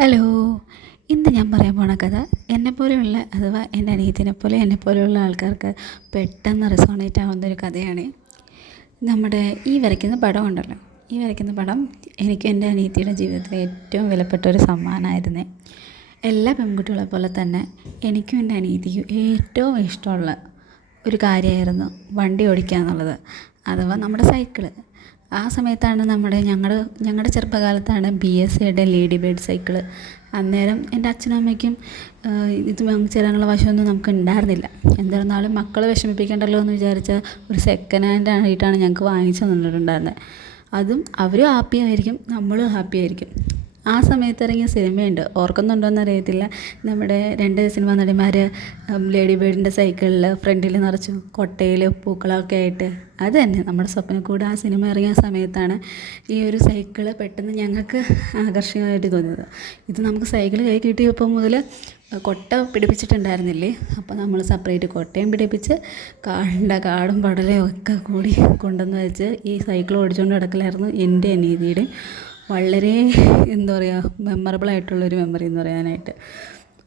Hello. ഇന്ന് ഞാൻ പറയാൻ പോണ കഥ എന്നെപ്പോലെയുള്ള അഥവാ എൻ്റെ എന്നെപ്പോലെയുള്ള ആൾക്കാർക്ക് പെട്ടെന്ന് റെസോണേറ്റ് ആവുന്നൊരു കഥയാണ്. നമ്മുടെ ഈ വരയ്ക്കുന്ന പടം ഉണ്ടല്ലോ, ഈ വരയ്ക്കുന്ന പടം എനിക്കും എൻ്റെ അനിയത്തിയുടെ ജീവിതത്തിലെ ഏറ്റവും വിലപ്പെട്ട ഒരു സമ്മാനമായിരുന്നേ. എല്ലാ പെൺകുട്ടികളെ പോലെ തന്നെ എനിക്കും എൻ്റെ അനിയത്തിക്കും ഏറ്റവും ഇഷ്ടമുള്ള ഒരു കാര്യമായിരുന്നു വണ്ടി ഓടിക്കുക എന്നുള്ളത്, അഥവാ നമ്മുടെ സൈക്കിള്. ആ സമയത്താണ് ഞങ്ങളുടെ ചെറുപ്പകാലത്താണ് BSAയുടെ ലേഡി ബേർഡ് സൈക്കിള്. അന്നേരം എൻ്റെ അച്ഛനും അമ്മയ്ക്കും ഇത് വാങ്ങിച്ചു തരാനുള്ള വശമൊന്നും നമുക്ക് ഉണ്ടായിരുന്നില്ല. എന്നിരുന്നാലും മക്കളെ വിഷമിപ്പിക്കണ്ടല്ലോ എന്ന് വിചാരിച്ച ഒരു സെക്കൻഡ് ഹാൻഡ് ആയിട്ടാണ് ഞങ്ങൾക്ക് വാങ്ങിച്ചു തന്നിട്ടുണ്ടായിരുന്നത്. അതും അവരും ഹാപ്പി ആയിരിക്കും, നമ്മളും ഹാപ്പി ആയിരിക്കും. ആ സമയത്ത് ഇറങ്ങിയ സിനിമയുണ്ട്, ഓർക്കുന്നുണ്ടോയെന്ന് അറിയത്തില്ല. നമ്മുടെ 2 സിനിമ നടിമാർ ലേഡി ബേർഡിൻ്റെ സൈക്കിളിൽ ഫ്രണ്ടിൽ നിറച്ചു കൊട്ടയിൽ പൂക്കളമൊക്കെ ആയിട്ട്, അത് തന്നെ നമ്മുടെ സ്വപ്നക്കൂട്. ആ സിനിമ ഇറങ്ങിയ സമയത്താണ് ഈ ഒരു സൈക്കിള് പെട്ടെന്ന് ഞങ്ങൾക്ക് ആകർഷകമായിട്ട് തോന്നിയത്. ഇത് നമുക്ക് സൈക്കിൾ കൈ കിട്ടിയപ്പോൾ മുതൽ കൊട്ട പിടിപ്പിച്ചിട്ടുണ്ടായിരുന്നില്ലേ, അപ്പോൾ നമ്മൾ സെപ്പറേറ്റ് കൊട്ടയും പിടിപ്പിച്ച് കാടും പടലയും ഒക്കെ കൂടി കൊണ്ടുവന്ന് വെച്ച് ഈ സൈക്കിൾ ഓടിച്ചുകൊണ്ട് കിടക്കലായിരുന്നു എൻ്റെ അനിയത്തിയുടെ വളരെ എന്താ പറയുക മെമ്മറബിളായിട്ടുള്ളൊരു മെമ്മറി എന്ന് പറയാനായിട്ട്.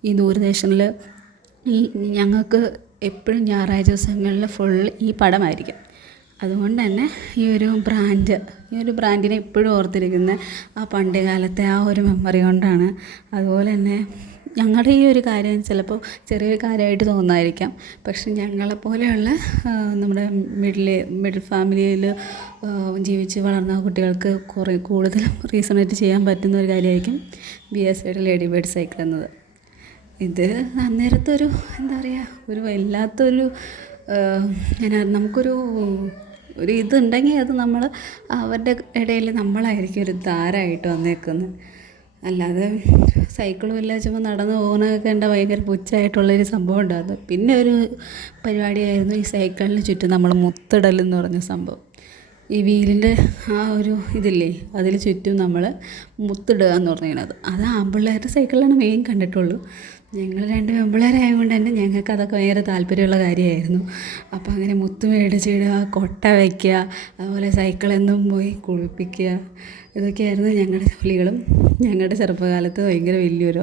ഈ ദൂരദർശനിൽ ഞങ്ങൾക്ക് എപ്പോഴും ഞായറാഴ്ച ദിവസങ്ങളിൽ ഫുൾ ഈ പടമായിരിക്കും. അതുകൊണ്ട് തന്നെ ഈ ഒരു ബ്രാൻഡിനെ എപ്പോഴും ഓർത്തിരിക്കുന്ന ആ പണ്ട് കാലത്തെ ആ ഒരു മെമ്മറി കൊണ്ടാണ്. അതുപോലെ തന്നെ ഞങ്ങളുടെ ഈ ഒരു കാര്യം ചിലപ്പോൾ ചെറിയൊരു കാര്യമായിട്ട് തോന്നുമായിരിക്കാം, പക്ഷെ ഞങ്ങളെപ്പോലെയുള്ള നമ്മുടെ മിഡിൽ ഫാമിലിയിൽ ജീവിച്ച് വളർന്ന കുട്ടികൾക്ക് കുറേ കൂടുതലും റീസണേറ്റ് ചെയ്യാൻ പറ്റുന്ന ഒരു കാര്യമായിരിക്കും BSAയുടെ ലേഡി ബേർഡ് സൈക്കിൾ എന്നത്. ഇത് അന്നേരത്തെ ഒരു എന്താ പറയുക, ഒരു വല്ലാത്തൊരു നമുക്കൊരു ഇതുണ്ടെങ്കിൽ അത് നമ്മൾ അവരുടെ ഇടയിൽ നമ്മളായിരിക്കും ഒരു താരമായിട്ട് വന്നേക്കുന്നത്. അല്ലാതെ സൈക്കിളും ഇല്ല ചുമ്മാ നടന്ന് പോകുന്നതൊക്കെ എൻ്റെ ഭയങ്കര പുച്ഛമായിട്ടുള്ളൊരു സംഭവം ഉണ്ടായിരുന്നു. പിന്നെ ഒരു പരിപാടിയായിരുന്നു ഈ സൈക്കിളിന് ചുറ്റും നമ്മൾ മുത്തിടലെന്ന് പറഞ്ഞ സംഭവം. ഈ വീലിൻ്റെ ആ ഒരു ഇതില്ലേ, അതിൽ ചുറ്റും നമ്മൾ മുത്തിടുക എന്ന് പറഞ്ഞത്. അത് ആൺപിള്ളേരുടെ സൈക്കിളിലാണ് മെയിൻ കണ്ടിട്ടുള്ളൂ. ഞങ്ങൾ 2 പെൺപിള്ളേരായതുകൊണ്ട് തന്നെ ഞങ്ങൾക്ക് അതൊക്കെ ഭയങ്കര താല്പര്യമുള്ള കാര്യമായിരുന്നു. അപ്പോൾ അങ്ങനെ മുത്ത് മേടിച്ചിടുക, കൊട്ട വയ്ക്കുക, അതുപോലെ സൈക്കിളെന്നും പോയി കുളിപ്പിക്കുക, ഇതൊക്കെയായിരുന്നു ഞങ്ങളുടെ ജോലികളും. ഞങ്ങളുടെ ചെറുപ്പകാലത്ത് ഭയങ്കര വലിയൊരു